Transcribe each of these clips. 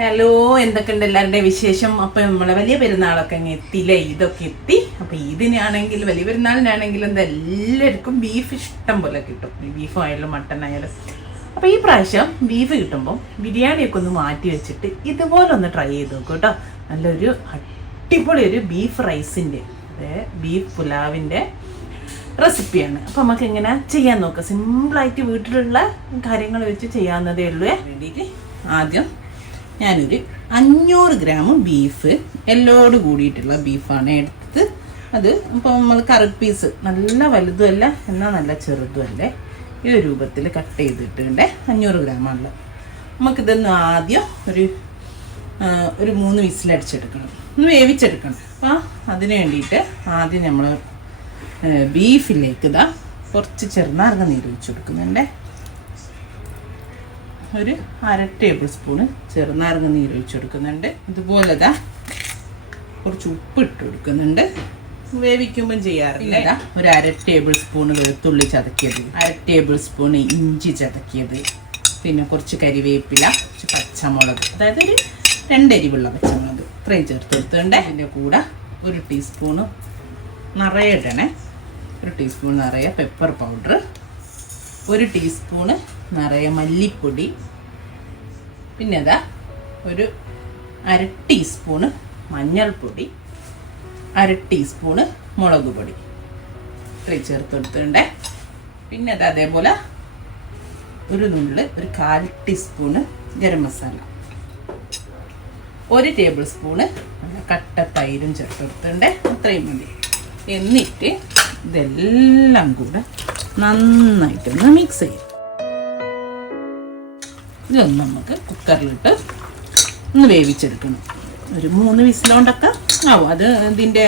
Hello, എന്തൊക്കെയുണ്ട് എല്ലാവരുടെയും വിശേഷം? അപ്പം നമ്മളെ വലിയ പെരുന്നാളൊക്കെ അങ്ങ് എത്തിയില്ലേ, ഇതൊക്കെ എത്തി. അപ്പം ഇതിനാണെങ്കിൽ വലിയ പെരുന്നാളിനാണെങ്കിലും എന്താ എല്ലാവർക്കും ബീഫ് ഇഷ്ടം പോലെ കിട്ടും, ബീഫ് ആയാലും മട്ടൺ ആയാലും. അപ്പം ഈ പ്രാവശ്യം ബീഫ് കിട്ടുമ്പോൾ ബിരിയാണിയൊക്കെ ഒന്ന് മാറ്റി വെച്ചിട്ട് ഇതുപോലെ ഒന്ന് ട്രൈ ചെയ്ത് നോക്കും കേട്ടോ. നല്ലൊരു അടിപൊളി ഒരു ബീഫ് റൈസിൻ്റെ ബീഫ് പുലാവിൻ്റെ റെസിപ്പിയാണ്. അപ്പം നമുക്ക് എങ്ങനെ ചെയ്യാൻ നോക്കാം. സിമ്പിളായിട്ട് വീട്ടിലുള്ള കാര്യങ്ങൾ വെച്ച് ചെയ്യാവുന്നതേ ഉള്ളൂ. വേണ്ടിയിട്ട് ആദ്യം ഞാനൊരു 500 ഗ്രാം ബീഫ് എല്ലോട് കൂടിയിട്ടുള്ള ബീഫാണ് എടുത്തത്. അത് ഇപ്പോൾ നമ്മൾ കറി പീസ് നല്ല വലുതുമല്ല എന്നാൽ നല്ല ചെറുതുമല്ലേ, ഈ രൂപത്തിൽ കട്ട് ചെയ്തിട്ടുണ്ട്. 500 ഗ്രാമാണല്ലോ. നമുക്കിതൊന്ന് ആദ്യം ഒരു 3 വിസിലടിച്ചെടുക്കണം, ഒന്ന് വേവിച്ചെടുക്കണം. അപ്പോൾ അതിന് വേണ്ടിയിട്ട് ആദ്യം നമ്മൾ ബീഫിലേക്ക് കുറച്ച് ചെറുനാരങ്ങ നീര് ഒഴിച്ച് കൊടുക്കുന്നുണ്ട്. ഒരു 1/2 ടേബിൾ സ്പൂണ് ചെറുനാരങ്ങ നീര് ഒഴിച്ച് കൊടുക്കുന്നുണ്ട്. ഇതുപോലെ കുറച്ച് ഉപ്പ് ഇട്ട് കൊടുക്കുന്നുണ്ട്. വേവിക്കുമ്പം ചെയ്യാറില്ല. ഒരു 1/2 ടേബിൾ സ്പൂണ് വെളുത്തുള്ളി ചതക്കിയത്, 1/2 ടേബിൾ സ്പൂണ് ഇഞ്ചി ചതക്കിയത്, പിന്നെ കുറച്ച് കരിവേപ്പില, കുറച്ച് പച്ചമുളക്, അതായത് ഒരു 2 എരിവുള്ള പച്ചമുളക് ഇത്രയും ചേർത്ത് കൊടുത്തിട്ടുണ്ട്. അതിൻ്റെ കൂടെ 1 ടീസ്പൂണ് നിറയെ ഇടണേ, 1 ടീസ്പൂൺ നിറയെ പെപ്പർ പൗഡർ, 1 ടീസ്പൂണ് നിറയെ മല്ലിപ്പൊടി, പിന്നെ ഒരു 1/2 ടീസ്പൂണ് മഞ്ഞൾപ്പൊടി, 1/2 ടീസ്പൂണ് മുളക് പൊടി ഇത്രയും ചേർത്ത് കൊടുത്തിട്ടുണ്ട്. പിന്നെ അതേപോലെ ഒരു 1/4 teaspoon garam masala, 1 table spoon കട്ട തൈരും ചേർത്ത് കൊടുത്തിട്ടുണ്ട്. അത്രയും മതി. എന്നിട്ട് ഇതെല്ലാം കൂടെ നന്നായിട്ടൊന്ന് മിക്സ് ചെയ്യും. ഇതൊന്ന് നമുക്ക് കുക്കറിലിട്ട് ഒന്ന് വേവിച്ചെടുക്കണം. ഒരു 3 വിസിലോണ്ടൊക്കെ ആവും. അത് ഇതിൻ്റെ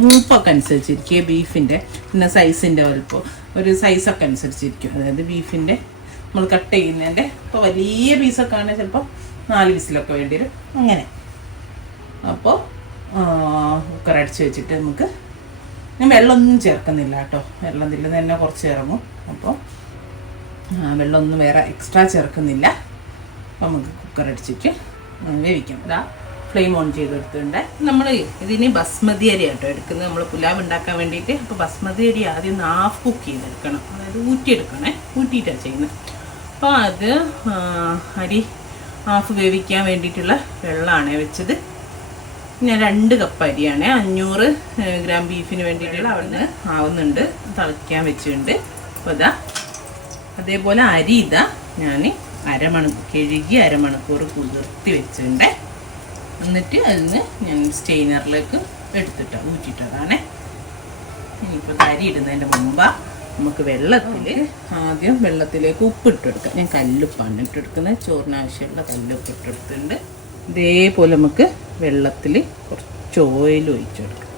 മൂപ്പൊക്കെ അനുസരിച്ചിരിക്കും, ബീഫിൻ്റെ പിന്നെ സൈസിൻ്റെ വലുപ്പം ഒരു സൈസൊക്കെ അനുസരിച്ചിരിക്കും. അതായത് ബീഫിൻ്റെ നമ്മൾ കട്ട് ചെയ്യുന്നതിൻ്റെ ഇപ്പോൾ വലിയ പീസൊക്കെ ആണെങ്കിൽ ചിലപ്പോൾ 4 വിസിലൊക്കെ വേണ്ടി വരും. അങ്ങനെ അപ്പോൾ കുക്കർ അടിച്ച് വെച്ചിട്ട് നമുക്ക്, ഞാൻ വെള്ളമൊന്നും ചേർക്കുന്നില്ല കേട്ടോ, വെള്ളം ഇതിൽ തന്നെ കുറച്ച് ഇറങ്ങും. അപ്പോൾ വെള്ളമൊന്നും വേറെ എക്സ്ട്രാ ചേർക്കുന്നില്ല. അപ്പോൾ നമുക്ക് കുക്കർ അടിച്ചിട്ട് വേവിക്കാം. ഫ്ലെയിം ഓൺ ചെയ്തെടുത്തിട്ടുണ്ട്. നമ്മൾ ഇതിന് ബസ്മതി അരി കേട്ടോ എടുക്കുന്നത്, നമ്മൾ പുലാവ് ഉണ്ടാക്കാൻ വേണ്ടിയിട്ട്. അപ്പോൾ ബസ്മതി അരി ആദ്യം 1/2 കുക്ക് ചെയ്തെടുക്കണം, അതായത് ഊറ്റിയെടുക്കണേ, ഊറ്റിയിട്ടാണ് ചെയ്യുന്നത്. അപ്പോൾ അത് അരി 1/2 വേവിക്കാൻ വേണ്ടിയിട്ടുള്ള വെള്ളമാണ് വെച്ചത്. ഞാൻ 2 കപ്പ് അരിയാണ്, 500 ഗ്രാം ബീഫിന് വേണ്ടിയിട്ടുള്ള അവിടുന്ന് ആവുന്നുണ്ട്, തിളയ്ക്കാൻ വെച്ചിട്ടുണ്ട്. അപ്പോൾ അതേപോലെ അരി ഞാൻ കഴുകി അരമണിക്കൂർ കുതിർത്തി വെച്ചിട്ടുണ്ട്. എന്നിട്ട് അതിന് ഞാൻ സ്റ്റെയിനറിലേക്ക് ഊറ്റിട്ടതാണ്. ഇനിയിപ്പോൾ അരി ഇടുന്നതിൻ്റെ മുമ്പ് നമുക്ക് ആദ്യം വെള്ളത്തിലേക്ക് ഉപ്പിട്ട് കൊടുക്കാം. ഞാൻ കല്ലുപ്പാണ് ഇട്ടെടുക്കുന്നത്, ചോറിന് ആവശ്യമുള്ള കല്ലുപ്പ് ഇട്ടെടുത്തിട്ടുണ്ട്. ഇതേപോലെ നമുക്ക് വെള്ളത്തിൽ കുറച്ച് ഓയിൽ ഒഴിച്ചു കൊടുക്കാം.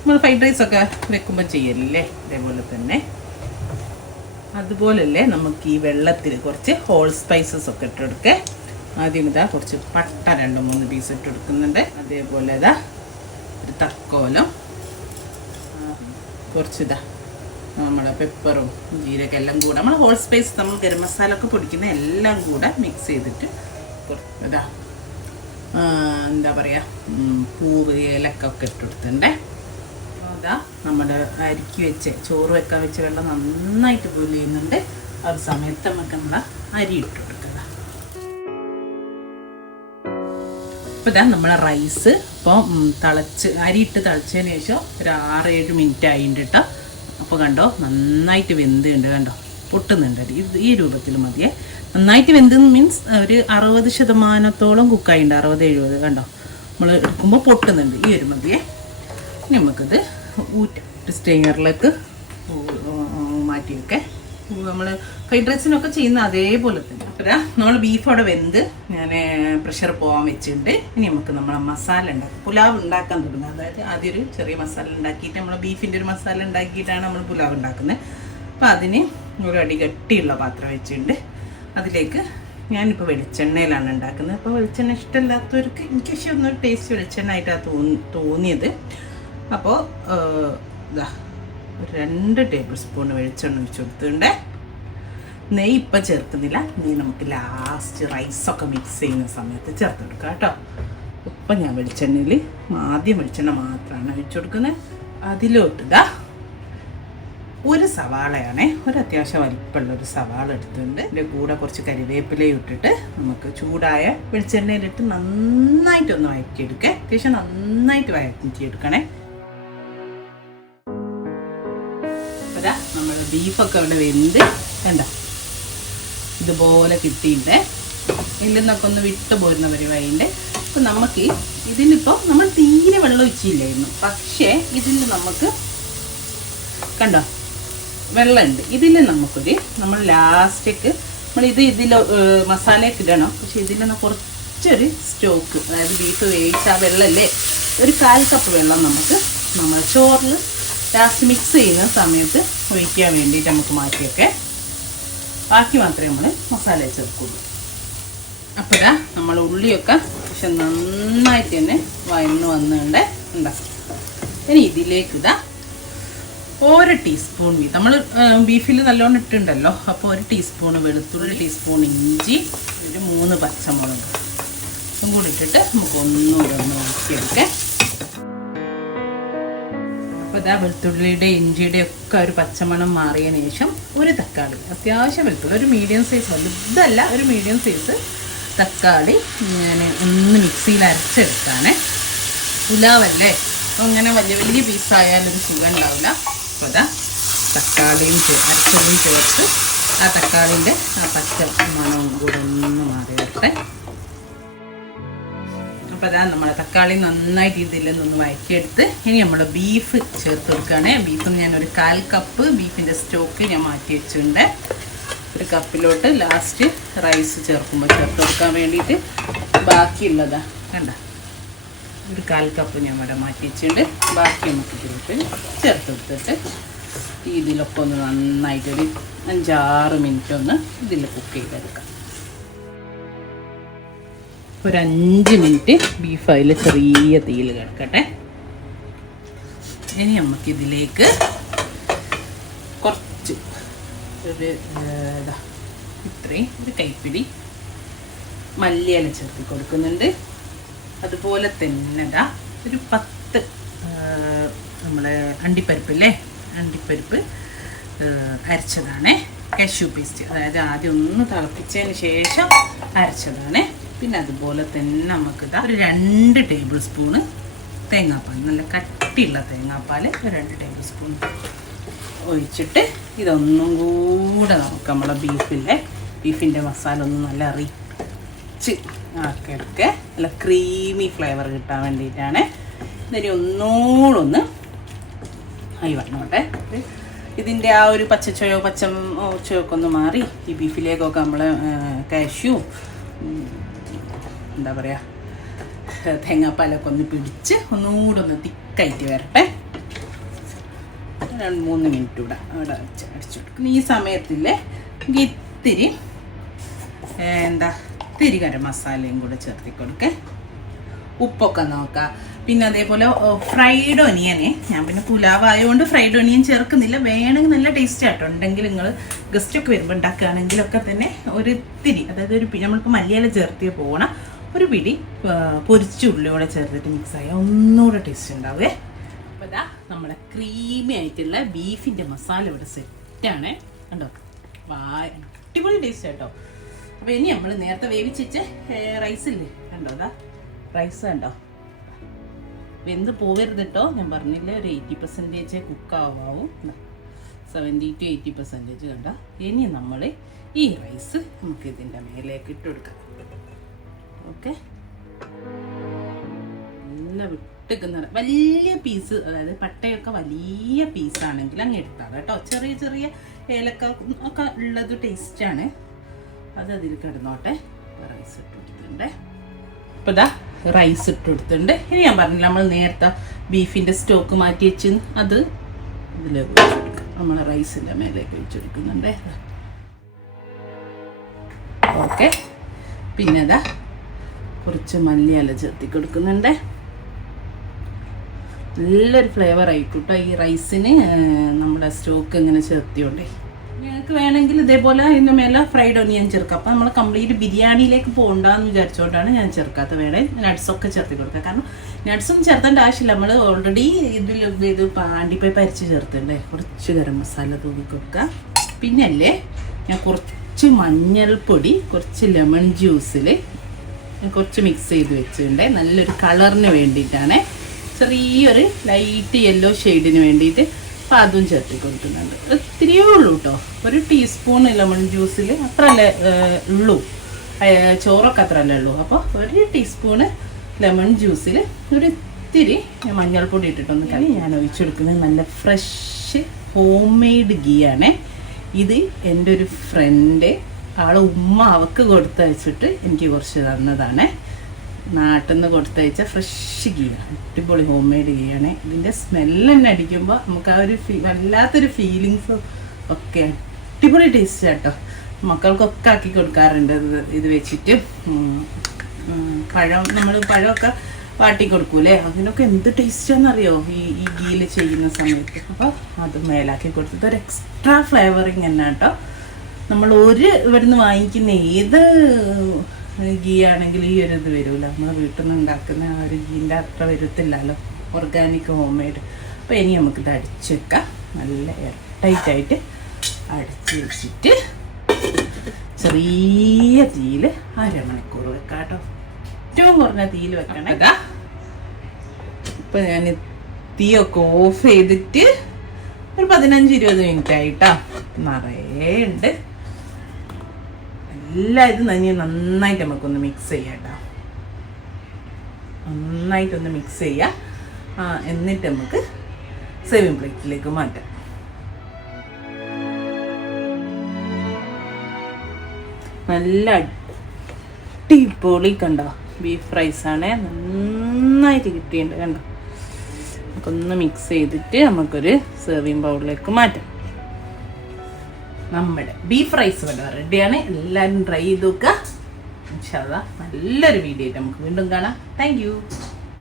നമ്മൾ ഫ്രൈഡ് റൈസൊക്കെ വെക്കുമ്പോൾ ചെയ്യലില്ലേ, അതേപോലെ തന്നെ. അതുപോലല്ലേ നമുക്ക് ഈ വെള്ളത്തിൽ കുറച്ച് ഹോൾ സ്പൈസസ് ഒക്കെ ഇട്ടെടുക്കുക. ആദ്യം കുറച്ച് പട്ട 2-3 പീസ് ഇട്ടെടുക്കുന്നുണ്ട്. അതേപോലെ ഒരു തക്കോലം, കുറച്ച് നമ്മുടെ പെപ്പറും ജീരകം എല്ലാം കൂടെ, നമ്മൾ ഹോൾ സ്പൈസ് നമ്മൾ ഗരം മസാല ഒക്കെ പൊടിക്കുന്ന എല്ലാം കൂടെ മിക്സ് ചെയ്തിട്ട് എന്താ പറയുക, പൂവ് ഏലക്കൊക്കെ ഇട്ടെടുത്തിട്ടുണ്ട്. നമ്മുടെ അരിക്ക് വെച്ച് ചോറ് വെക്കാൻ വെച്ച വെള്ളം നന്നായിട്ട് ബോയിൽ ചെയ്യുന്നുണ്ട്. ആ ഒരു സമയത്ത് നമുക്ക് നമ്മുടെ അരി ഇട്ട് കൊടുക്കുക. അപ്പോൾ നമ്മളെ റൈസ് ഇപ്പോൾ അരിയിട്ട് തിളച്ചതിന് ശേഷം ഒരു 6-7 മിനിറ്റ് ആയിട്ടുണ്ട് കേട്ടോ. അപ്പോൾ കണ്ടോ നന്നായിട്ട് വെന്തുണ്ട്, കണ്ടോ പൊട്ടുന്നുണ്ട്. ഈ രൂപത്തിൽ മതിയേ. നന്നായിട്ട് വെന്ത് മീൻസ് ഒരു 60% കുക്കായിട്ടുണ്ട്, 60-70. കണ്ടോ നമ്മൾ എടുക്കുമ്പോൾ പൊട്ടുന്നുണ്ട്, ഈ ഒരു മതിയേ. നമുക്കത് സ്റ്റെയിനറിലേക്ക് മാറ്റി വെക്കാം. നമ്മൾ ഫ്രൈഡ് റൈസിനൊക്കെ ചെയ്യുന്ന അതേപോലെ തന്നെ. അപ്പോൾ നമ്മൾ ബീഫ് അവിടെ വെന്ത് ഞാൻ പ്രഷർ പോകാൻ വെച്ചിട്ടുണ്ട്. ഇനി നമുക്ക് നമ്മളെ മസാല ഉണ്ടാക്കും, പുലാവ് ഉണ്ടാക്കാൻ തുടങ്ങുക. അതായത് ആദ്യം ഒരു ചെറിയ മസാല ഉണ്ടാക്കിയിട്ട്, നമ്മൾ ബീഫിൻ്റെ ഒരു മസാല ഉണ്ടാക്കിയിട്ടാണ് നമ്മൾ പുലാവ് ഉണ്ടാക്കുന്നത്. അപ്പോൾ അതിന് ഒരു അടി കട്ടിയുള്ള പാത്രം വെച്ചിട്ടുണ്ട്. അതിലേക്ക് ഞാനിപ്പോൾ വെളിച്ചെണ്ണയിലാണ് ഉണ്ടാക്കുന്നത്. അപ്പോൾ വെളിച്ചെണ്ണ ഇഷ്ടമില്ലാത്തവർക്ക് എനിക്ക് പക്ഷേ ഒന്നൊരു ടേസ്റ്റ് വെളിച്ചെണ്ണ ആയിട്ടാണ് തോന്നിയത്. അപ്പോൾ 2 ടേബിൾ സ്പൂൺ വെളിച്ചെണ്ണ ഒഴിച്ച് കൊടുത്തിട്ടുണ്ട്. നെയ്യ് ഇപ്പം ചേർക്കുന്നില്ല, നെയ്യ് നമുക്ക് ലാസ്റ്റ് റൈസൊക്കെ മിക്സ് ചെയ്യുന്ന സമയത്ത് ചേർത്ത് കൊടുക്കാം കേട്ടോ. ഇപ്പം ഞാൻ വെളിച്ചെണ്ണയിൽ ആദ്യം വെളിച്ചെണ്ണ മാത്രമാണ് ഒഴിച്ചു കൊടുക്കുന്നത്. അതിലോട്ട് ഇതാ ഒരു സവാളയാണേ, ഒരു അത്യാവശ്യം വലിപ്പമുള്ളൊരു സവാള എടുത്തിട്ടുണ്ട്. ഇതിൻ്റെ കൂടെ കുറച്ച് കരിവേപ്പിലയും ഇട്ടിട്ട് നമുക്ക് ചൂടായ വെളിച്ചെണ്ണയിലിട്ട് നന്നായിട്ടൊന്ന് വഴറ്റിയെടുക്കുക. അത്യാവശ്യം നന്നായിട്ട് വഴറ്റിയെടുക്കണേ. അതാ നമ്മൾ ബീഫൊക്കെ ഇവിടെ വെന്ത് കണ്ട ഇതുപോലെ കിട്ടിയിട്ട് ഇതിൽ നിന്നൊക്കെ ഒന്ന് വിട്ടു പോരുന്ന പരിപാടിയുണ്ട്. അപ്പം നമുക്ക് ഇതിലിപ്പോൾ നമ്മൾ തീരെ വെള്ളം ഒഴിച്ചില്ലായിരുന്നു, പക്ഷേ ഇതിൽ നമുക്ക് കണ്ടോ വെള്ളമുണ്ട്. ഇതിൽ നമുക്കൊരു നമ്മൾ ലാസ്റ്റേക്ക് ഇതിൽ മസാലയൊക്കെ ഇടണം, പക്ഷെ ഇതിൽ നിന്ന് കുറച്ചൊരു സ്റ്റോക്ക്, അതായത് ബീഫ് വേവിച്ച ആ വെള്ളമല്ലേ, ഒരു 1/4 കപ്പ് വെള്ളം നമ്മൾ ചോറിൽ ലാസ്റ്റ് മിക്സ് ചെയ്യുന്ന സമയത്ത് ഒഴിക്കാൻ വേണ്ടിയിട്ട് നമുക്ക് മാറ്റിയൊക്കെ ബാക്കി മാത്രമേ നമ്മൾ മസാല ചേർക്കുള്ളൂ. അപ്പോൾ നമ്മൾ ഉള്ളിയൊക്കെ പക്ഷെ നന്നായിട്ട് തന്നെ വഴന്ന് വന്നുകൊണ്ട് ഉണ്ടാക്കും. ഇനി ഇതിലേക്ക് ഒരു ടീസ്പൂൺ നമ്മൾ ബീഫിൽ നല്ലോണം ഇട്ടുണ്ടല്ലോ, അപ്പോൾ 1 ടീസ്പൂൺ വെളുത്തുള്ളി, 1 ടീസ്പൂൺ ഇഞ്ചി, ഒരു 3 പച്ചമുളക് ഇതും കൂടി ഇട്ടിട്ട് നമുക്ക് ഒന്നുകൂടെ ഒന്ന് വഴറ്റിയെടുക്കാം. അപ്പോൾ വെളുത്തുള്ളിയുടെ ഇഞ്ചിയുടെ ഒക്കെ ഒരു പച്ചമണം മാറിയതിന് ശേഷം ഒരു തക്കാളി, അത്യാവശ്യം വെളുത്തുള്ളി, ഒരു മീഡിയം സൈസ്, വലുതല്ല, ഒരു മീഡിയം സൈസ് തക്കാളി ഞാൻ ഒന്ന് മിക്സിയിൽ അരച്ചെടുത്താണ്. പുലാവല്ലേ, അപ്പോൾ അങ്ങനെ വലിയ വലിയ പീസായാലൊരു സുഖം ഉണ്ടാവില്ല. അപ്പോൾ തക്കാളിയും അരച്ചതും ചേർത്ത് ആ തക്കാളിൻ്റെ ആ പച്ച മണവും കൂടെ ഒന്ന് മാറി വരട്ടെ. അപ്പോൾ നമ്മളെ തക്കാളി നന്നായിട്ട് ഇതിൽ നിന്ന് വഴറ്റിയെടുത്ത് ഇനി നമ്മൾ ബീഫ് ചേർത്ത് കൊടുക്കുകയാണ്. ബീഫ് ഞാനൊരു 1/4 കപ്പ് ബീഫിൻ്റെ സ്റ്റോക്ക് ഞാൻ മാറ്റി വെച്ചിട്ടുണ്ട്. ഒരു കപ്പിലോട്ട് ലാസ്റ്റ് റൈസ് ചേർക്കുമ്പോൾ ചേർത്ത് കൊടുക്കാൻ വേണ്ടിയിട്ട് ബാക്കിയുള്ളതാ കണ്ട ഒരു 1/4 കപ്പ് ഞാൻ ഇവിടെ മാറ്റി വെച്ചിട്ടുണ്ട്. ബാക്കി നമുക്ക് ഇതിലോട്ട് ചേർത്ത് കൊടുത്തിട്ട് ഇതിലൊക്കെ ഒന്ന് നന്നായിട്ടൊരു 5-6 മിനിറ്റ് ഒന്ന് ഇതിൽ കുക്ക് ചെയ്തെടുക്കാം. ഒരു 5 മിനിറ്റ് ബീഫ് അതിൽ ചെറിയ തീയിൽ കിടക്കട്ടെ. ഇനി നമുക്കിതിലേക്ക് കുറച്ച് ഇത്രയും ഒരു കൈപ്പിടി മല്ലിയില ചേർത്ത് കൊടുക്കുന്നുണ്ട്. അതുപോലെ തന്നെ ഒരു 10 നമ്മളെ അണ്ടിപ്പരിപ്പില്ലേ, അണ്ടിപ്പരിപ്പ് അരച്ചതാണ്, കാഷ്യൂ പേസ്റ്റ്, അതായത് ആദ്യം ഒന്ന് തിളപ്പിച്ചതിന് ശേഷം അരച്ചതാണ്. പിന്നെ അതുപോലെ തന്നെ നമുക്ക് ഒരു 2 ടേബിൾ സ്പൂണ് തേങ്ങാപ്പാൽ, നല്ല കട്ടിയുള്ള തേങ്ങാപ്പാൽ 2 ടേബിൾ സ്പൂൺ ഒഴിച്ചിട്ട് ഇതൊന്നും കൂടെ നമുക്ക് നമ്മളെ ബീഫിൻ്റെ മസാല ഒന്ന് നല്ല റിച്ച് ആക്കിയെടുക്കുക, നല്ല ക്രീമി ഫ്ലേവർ കിട്ടാൻ വേണ്ടിയിട്ടാണ്. ഇതിന് ഒന്നുകൂടൊന്ന് ആയി വന്നോട്ടെ. ഇതിൻ്റെ ആ ഒരു പച്ചച്ചൊയൊക്കെ ഒന്ന് മാറി ഈ ബീഫിലേക്കൊക്കെ നമ്മൾ കാഷ്യൂ എന്താ പറയുക തേങ്ങാപ്പാലൊക്കെ ഒന്ന് പിടിച്ച് ഒന്നുകൂടെ ഒന്ന് തിക്കായിട്ട് വരട്ടെ. 2-3 മിനിറ്റ് കൂടെ അവിടെ അടിച്ചു കൊടുക്കുന്നു. ഈ സമയത്തില്ലേ ഇത്തിരി ഇത്തിരി ഗരം മസാലയും കൂടെ ചേർത്തി കൊടുക്കുക. ഉപ്പൊക്കെ നോക്കാം. പിന്നെ അതേപോലെ ഫ്രൈഡ് ഒനിയനെ ഞാൻ പിന്നെ പുലാവായതുകൊണ്ട് ഫ്രൈഡ് ഒനിയൻ ചേർക്കുന്നില്ല. വേണമെങ്കിൽ നല്ല ടേസ്റ്റ് ആട്ടോ, ഉണ്ടെങ്കിൽ നിങ്ങൾ ഗസ്റ്റൊക്കെ വരുമ്പോൾ ഉണ്ടാക്കുകയാണെങ്കിലൊക്കെ തന്നെ ഒരു ഇത്തിരി, അതായത് ഒരു നമ്മളിപ്പോൾ മല്ലിയില ചേർത്തി പോകണം, ഒരു പിടി പൊരിച്ച ഉള്ളിയോടെ ചേർത്തിട്ട് മിക്സ് ആയാൽ ഒന്നുകൂടെ ടേസ്റ്റ് ഉണ്ടാവുമേ. അപ്പോൾ നമ്മുടെ ക്രീമി ആയിട്ടുള്ള ബീഫിൻ്റെ മസാല ഇവിടെ സെറ്റാണ് കണ്ടോ, അടിപൊളി ടേസ്റ്റ് കേട്ടോ. അപ്പോൾ ഇനി നമ്മൾ നേരത്തെ വേവിച്ച് റൈസില്ലേ കണ്ടോ, റൈസ് കണ്ടോ വെന്ത് പോവരുത് കേട്ടോ. ഞാൻ പറഞ്ഞില്ലേ ഒരു 80% കുക്കാവും, 70-80% കണ്ട. ഇനി നമ്മൾ ഈ റൈസ് നമുക്ക് ഇതിൻ്റെ മേലേക്ക് ഇട്ട് കൊടുക്കാം. ഓക്കെ, നല്ല വിട്ടുക്കുന്ന വലിയ പീസ്, അതായത് പട്ടയൊക്കെ വലിയ പീസാണെങ്കിൽ അങ്ങ് എടുത്താൽ കേട്ടോ. ചെറിയ ചെറിയ ഏലക്ക ഒക്കെ ഉള്ളത് ടേസ്റ്റാണ്, അത് അതിൽ കിടന്നോട്ടെ. റൈസ് ഇട്ട് കൊടുത്തിട്ടുണ്ട്. അപ്പോൾ റൈസ് ഇട്ട് കൊടുത്തിട്ടുണ്ട്. ഇനി ഞാൻ പറഞ്ഞില്ല നമ്മൾ നേരത്തെ ബീഫിൻ്റെ സ്റ്റോക്ക് മാറ്റി വെച്ച് അത് ഇതിലേക്ക് ഒഴിച്ചെടുക്കാം. നമ്മൾ റൈസിൻ്റെ മേലേക്ക് ഒഴിച്ചെടുക്കുന്നുണ്ട്. ഓക്കെ, പിന്നെ കുറച്ച് മല്ലിയില ചേർത്തി കൊടുക്കുന്നുണ്ട്. നല്ലൊരു ഫ്ലേവർ ആയിക്കോട്ടോ ഈ റൈസിന് നമ്മുടെ സ്റ്റോക്ക് ഇങ്ങനെ ചേർത്തിയോണ്ടേ ഞങ്ങൾക്ക് വേണമെങ്കിൽ ഇതേപോലെ ഇതിൻ്റെ മേലെ ഫ്രൈഡ് ഒനിയൻ ചേർക്കാം. അപ്പോൾ നമ്മൾ കംപ്ലീറ്റ് ബിരിയാണിയിലേക്ക് പോകണ്ടെന്ന് വിചാരിച്ചുകൊണ്ടാണ് ഞാൻ ചേർക്കാത്തത്. വേണേൽ നട്ട്സൊക്കെ ചേർത്ത് കൊടുക്കുക. കാരണം നട്ട്സൊന്നും ചേർത്തേണ്ട ആവശ്യമില്ല. നമ്മൾ ഓൾറെഡി ഇത് പാണ്ടിപ്പോയി പരിച്ച് ചേർത്തിട്ടുണ്ടേ. കുറച്ച് ഗരം മസാല തൂക്കി കൊടുക്കുക. പിന്നല്ലേ ഞാൻ കുറച്ച് മഞ്ഞൾപ്പൊടി, കുറച്ച് ലെമൺ ജ്യൂസിൽ കുറച്ച് മിക്സ് ചെയ്ത് വെച്ചിട്ടുണ്ട്. നല്ലൊരു കളറിന് വേണ്ടിയിട്ടാണ്. ചെറിയൊരു ലൈറ്റ് യെല്ലോ ഷെയ്ഡിന് വേണ്ടിയിട്ട്. അപ്പോൾ അതും ചേർത്ത് കൊടുക്കുന്നുണ്ട്. ഇത്തിരിയേ ഉള്ളൂ കേട്ടോ. ഒരു ടീസ്പൂൺ ലെമൺ ജ്യൂസിൽ അത്രയല്ലേ ഉള്ളൂ. ചോറൊക്കെ അത്രയല്ലേ ഉള്ളൂ. അപ്പോൾ ഒരു ടീസ്പൂണ് ലെമൺ ജ്യൂസിൽ ഒരു ഇത്തിരി മഞ്ഞൾപ്പൊടി ഇട്ടിട്ടൊന്ന് കളി ഞാൻ ഒഴിച്ചെടുക്കുന്നത്. നല്ല ഫ്രഷ് ഹോം മെയ്ഡ് ഗീ ആണ് ഇത്. എൻ്റെ ഒരു ഫ്രണ്ട് ഉമ്മ അവക്ക് കൊടുത്തയച്ചിട്ട് എനിക്ക് കുറച്ച് തന്നതാണ്. നാട്ടിൽ നിന്ന് കൊടുത്തയച്ച ഫ്രഷ് ഗീയാണ്. അടിപൊളി ഹോം മെയ്ഡ് ഗീയാണ്. ഇതിൻ്റെ സ്മെല്ല് തന്നെ അടിക്കുമ്പോൾ നമുക്ക് ആ ഒരു വല്ലാത്തൊരു ഫീലിങ്സും ഒക്കെ. അടിപൊളി ടേസ്റ്റ് കേട്ടോ. മക്കൾക്കൊക്കെ ആക്കി കൊടുക്കാറുണ്ട് ഇത് വെച്ചിട്ട്. നമ്മൾ പഴമൊക്കെ വാട്ടി കൊടുക്കൂലേ, അതിനൊക്കെ എന്ത് ടേസ്റ്റാണെന്നറിയോ ഈ ഗീയിൽ ചെയ്യുന്ന സമയത്ത്. അപ്പോൾ അത് മേലാക്കി കൊടുത്തിട്ട് ഒരു എക്സ്ട്രാ ഫ്ലേവറിങ് തന്നെ കേട്ടോ. നമ്മൾ ഇവിടുന്ന് വാങ്ങിക്കുന്ന ഏത് ഗീ ആണെങ്കിൽ ഈ ഒരു ഇത് വരില്ല. നമ്മൾ വീട്ടിൽ നിന്ന് ഉണ്ടാക്കുന്ന ആ ഒരു ഗീൻ്റെ അത്ര വരത്തില്ലല്ലോ, ഓർഗാനിക് ഹോം മെയ്ഡ്. അപ്പോൾ ഇനി നമുക്കിത് അടിച്ച് വെക്കാം. നല്ല എയർടൈറ്റായിട്ട് അടിച്ച് വെച്ചിട്ട് ചെറിയ തീയിൽ അരമണിക്കൂർ വെക്കാം കേട്ടോ. ഏറ്റവും കുറഞ്ഞ തീയിൽ വെക്കണം. ഇപ്പം ഞാൻ തീയൊക്കെ ഓഫ് ചെയ്തിട്ട് ഒരു 15-20 മിനിറ്റ് ആയിട്ടോ. നിറയെ ഉണ്ട്. ഇത് നന്നായിട്ട് നമുക്കൊന്ന് മിക്സ് ചെയ്യാം കേട്ടോ. നന്നായിട്ടൊന്ന് മിക്സ് ചെയ്യാം. എന്നിട്ട് നമുക്ക് സെർവിങ് പ്ലേറ്റിലേക്ക് മാറ്റാം. നല്ല അടിപൊളി കണ്ടോ ബീഫ് റൈസാണ്. നന്നായിട്ട് കിട്ടിയിട്ടുണ്ട് കണ്ടോ. നമുക്കൊന്ന് മിക്സ് ചെയ്തിട്ട് നമുക്കൊരു സെർവിങ് ബൗളിലേക്ക് മാറ്റാം. നമ്മുടെ ബീഫ് റൈസ് ഇവിടെ റെഡിയാണ്. എല്ലാവരും ട്രൈ ചെയ്ത് നോക്കുക. ഇൻഷാ അല്ലാഹ് നല്ലൊരു വീഡിയോ ആയിട്ട് നമുക്ക് വീണ്ടും കാണാം. Thank you.